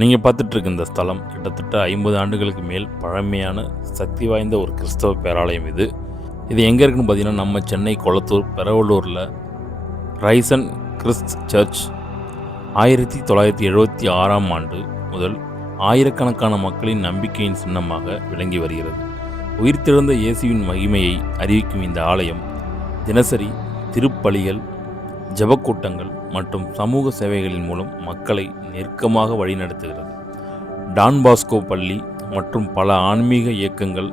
நீங்கள் பார்த்துட்ருக்க இந்த ஸ்தலம் கிட்டத்தட்ட 50 ஆண்டுகளுக்கு மேல் பழமையான சக்தி வாய்ந்த ஒரு கிறிஸ்தவ பேராலயம் இது. இது எங்கே இருக்குன்னு பார்த்தீங்கன்னா, நம்ம சென்னை கொளத்தூர் பெரவலூரில் ரைசன் கிறிஸ்ட் சர்ச் 1976ஆம் ஆண்டு முதல் ஆயிரக்கணக்கான மக்களின் நம்பிக்கையின் சின்னமாக விளங்கி வருகிறது. உயிர்த்தெழுந்த இயேசுவின் மகிமையை அறிவிக்கும் இந்த ஆலயம் தினசரி திருப்பலிகள், ஜெபக்கூட்டங்கள் மற்றும் சமூக சேவைகளின் மூலம் மக்களை நெருக்கமாக வழிநடத்துகிறது. டான் பாஸ்கோ பள்ளி மற்றும் பல ஆன்மீக இயக்கங்கள்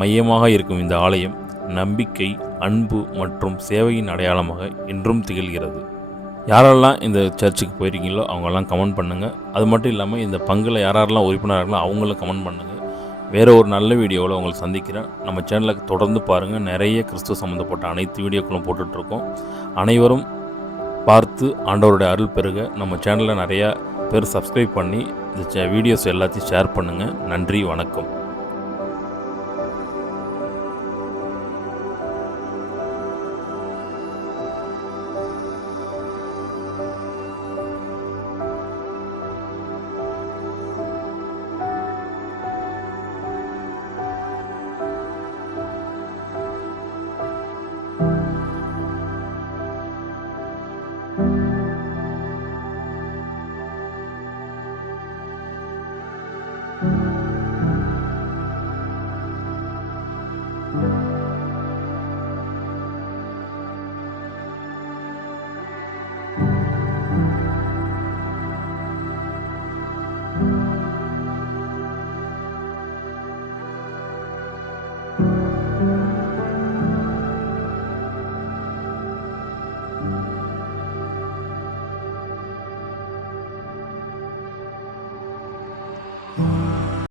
மையமாக இருக்கும் இந்த ஆலயம் நம்பிக்கை, அன்பு மற்றும் சேவையின் அடையாளமாக இன்றும் திகழ்கிறது. யாரெல்லாம் இந்த சர்ச்சுக்கு போயிருக்கீங்களோ அவங்கெல்லாம் கமெண்ட் பண்ணுங்கள். அது மட்டும் இல்லாமல் இந்த பங்கில் யாரெல்லாம் உறுப்பினர்களோ அவங்களும் கமெண்ட் பண்ணுங்கள். வேறு ஒரு நல்ல வீடியோவில் உங்களை சந்திக்கிறேன். நம்ம சேனலுக்கு தொடர்ந்து பாருங்கள். நிறைய கிறிஸ்துவ சம்மந்தப்பட்ட அனைத்து வீடியோக்களும் போட்டுட்ருக்கோம். அனைவரும் பார்த்து ஆண்டவருடைய அருள் பெறுக. நம்ம சேனலில் நிறையா பேர் சப்ஸ்கிரைப் பண்ணி இந்த வீடியோஸ் எல்லாத்தையும் ஷேர் பண்ணுங்கள். நன்றி, வணக்கம்.